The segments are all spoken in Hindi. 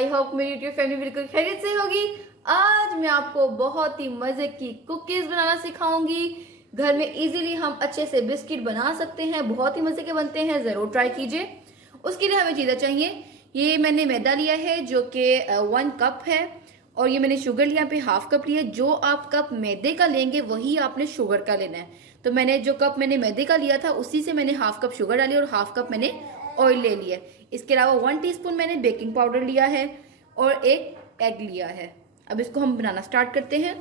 आई होप मेरी यूट्यूब फैमिली बिल्कुल खैरियत से होगी। आज मैं आपको बहुत ही मजे की कुकीज बनाना सिखाऊंगी। घर में इजीली हम अच्छे से बिस्किट बना सकते हैं, बहुत ही मजे के बनते हैं, जरूर ट्राई कीजिए। उसके लिए हमें चीजें चाहिए। ये मैंने मैदा लिया है जो कि 1 कप है, और ये मैंने शुगर लिया पे हाफ कप लिया। जो आप कप मैदे का लेंगे वही आपने शुगर का लेना है। तो मैंने जो कप मैंने मैदे का लिया था उसी से मैंने हाफ कप शुगर डाली और हाफ कप मैंने ऑयल ले लिया। इसके अलावा 1 टीस्पून मैंने बेकिंग पाउडर लिया है और 1 एग लिया है। अब इसको हम बनाना स्टार्ट करते हैं।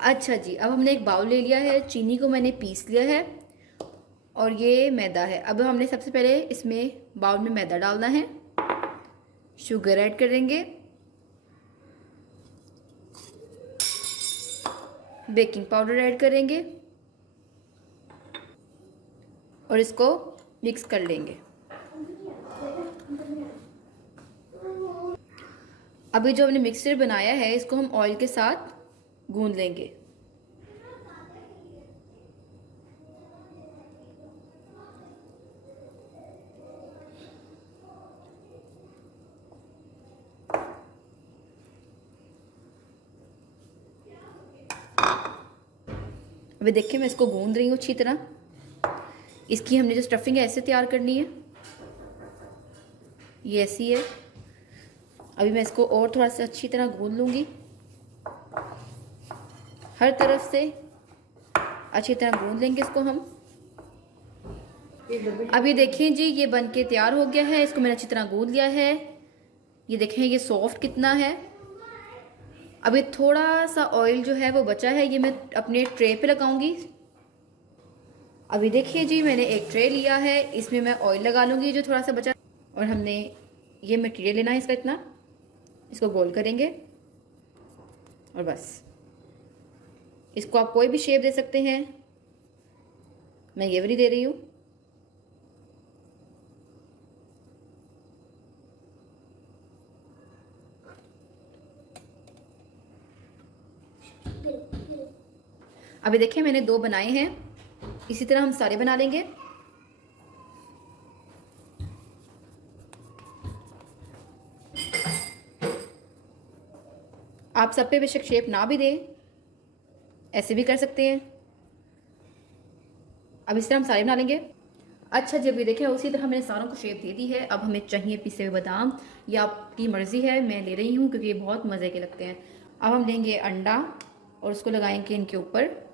अच्छा जी, अब हमने एक बाउल ले लिया है, चीनी को मैंने पीस लिया है और ये मैदा है। अब हमने सबसे पहले इसमें बाउल में मैदा डालना है, शुगर ऐड करेंगे, बेकिंग पाउडर ऐड करेंगे और इसको मिक्स कर लेंगे। अभी जो हमने मिक्सचर बनाया है इसको हम ऑयल के साथ गूंद लेंगे। अभी देखिए मैं इसको गूंद रही हूँ अच्छी तरह। इसकी हमने जो स्टफिंग है ऐसे तैयार करनी है, ये ऐसी है। अभी मैं इसको और थोड़ा सा अच्छी तरह गूंद लूँगी, हर तरफ से अच्छी तरह गूंद लेंगे इसको हम। अभी देखें जी ये बन के तैयार हो गया है, इसको मैंने अच्छी तरह गूंद लिया है। ये देखें ये सॉफ्ट कितना है। अभी थोड़ा सा ऑयल जो है वो बचा है, ये मैं अपने ट्रे पे लगाऊंगी। अभी देखिए जी मैंने एक ट्रे लिया है, इसमें मैं ऑयल लगा लूँगी जो थोड़ा सा बचा। और हमने ये मटेरियल लेना है इसका इतना, इसको गोल करेंगे और बस। इसको आप कोई भी शेप दे सकते हैं, मैं ये वाली दे रही हूँ। अभी देखिए मैंने 2 बनाए हैं, इसी तरह हम सारे बना लेंगे। आप सब पे बेशक शेप ना भी दें, ऐसे भी कर सकते हैं। अब इस तरह हम सारे बना लेंगे। अच्छा जब ये देखें उसी तरह मैंने सारों को शेप दे दी है। अब हमें चाहिए पिसे हुए बादाम, ये आपकी मर्ज़ी है, मैं ले रही हूँ क्योंकि ये बहुत मज़े के लगते हैं। अब हम लेंगे अंडा और उसको लगाएंगे इनके ऊपर,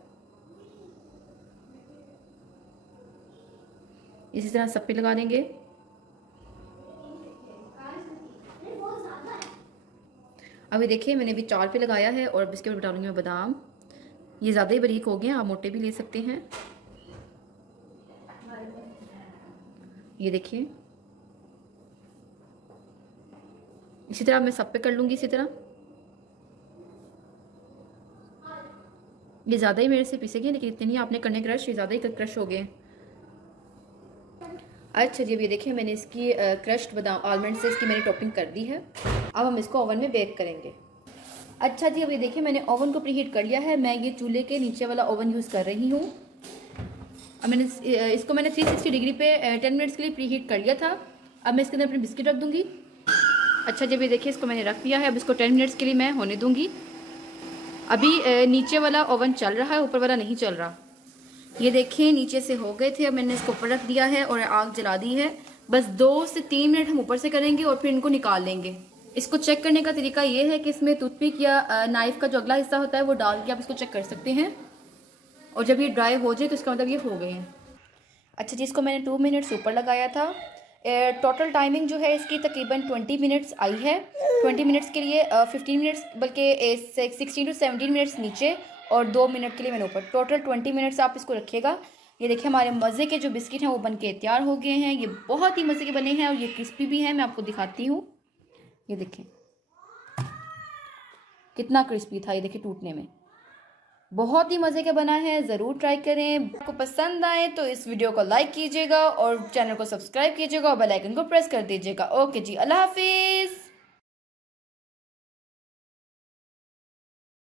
इसी तरह सब पे लगा देंगे। अभी देखिए मैंने भी 4 पे लगाया है और अब इसके ऊपर डालूंगी मैं बादाम। ये ज़्यादा ही बारीक हो गए हैं, आप मोटे भी ले सकते हैं। ये देखिए इसी तरह मैं सब पे कर लूँगी इसी तरह। ये ज़्यादा ही मेरे से पिसेगी, लेकिन इतनी नहीं आपने करने क्रश, ये ज़्यादा ही क्रश हो गए। अच्छा जी, अब ये देखिए मैंने इसकी क्रश्ड बादाम आलमंड से इसकी मैंने टॉपिंग कर दी है। अब हम इसको ओवन में बेक करेंगे। अच्छा जी, अब ये देखिए मैंने ओवन को प्रीहीट कर लिया है। मैं ये चूल्हे के नीचे वाला ओवन यूज़ कर रही हूँ। अब मैंने इसको 360 डिग्री पे 10 मिनट्स के लिए प्रीहीट कर लिया था। अब मैं इसके अंदर अपने बिस्किट रख दूँगी। अच्छा जब ये देखिए इसको मैंने रख दिया है, अब इसको 10 मिनट्स के लिए मैं होने दूँगी। अभी नीचे वाला ओवन चल रहा है, ऊपर वाला नहीं चल रहा। ये देखिए नीचे से हो गए थे, अब मैंने इसको ऊपर रख दिया है और आग जला दी है। बस 2 से 3 मिनट हम ऊपर से करेंगे और फिर इनको निकाल लेंगे। इसको चेक करने का तरीका ये है कि इसमें टूथपिक या नाइफ का जो अगला हिस्सा होता है वो डाल के आप इसको चेक कर सकते हैं। और जब ये ड्राई हो जाए तो इसका मतलब ये हो गए हैं। अच्छा जी, इसको मैंने 2 मिनट्स ऊपर लगाया था। टोटल टाइमिंग जो है इसकी तकरीबन 20 मिनट्स आई है। 20 मिनट्स के लिए 15 मिनट्स बल्कि 16 to 17 मिनट्स नीचे और 2 मिनट के लिए मैंने ऊपर, टोटल 20 मिनट्स आप इसको रखिएगा। ये देखिए हमारे मज़े के जो बिस्किट हैं वो बन के तैयार हो गए हैं। ये बहुत ही मज़े के बने हैं और ये क्रिस्पी भी हैं। मैं आपको दिखाती हूँ, ये देखें कितना क्रिस्पी था। ये देखिए टूटने में बहुत ही मज़े का बना है, ज़रूर ट्राई करें। आपको पसंद आए तो इस वीडियो को लाइक कीजिएगा और चैनल को सब्सक्राइब कीजिएगा और बेल आइकन को प्रेस कर दीजिएगा। ओके जी, अल्लाह हाफिज़।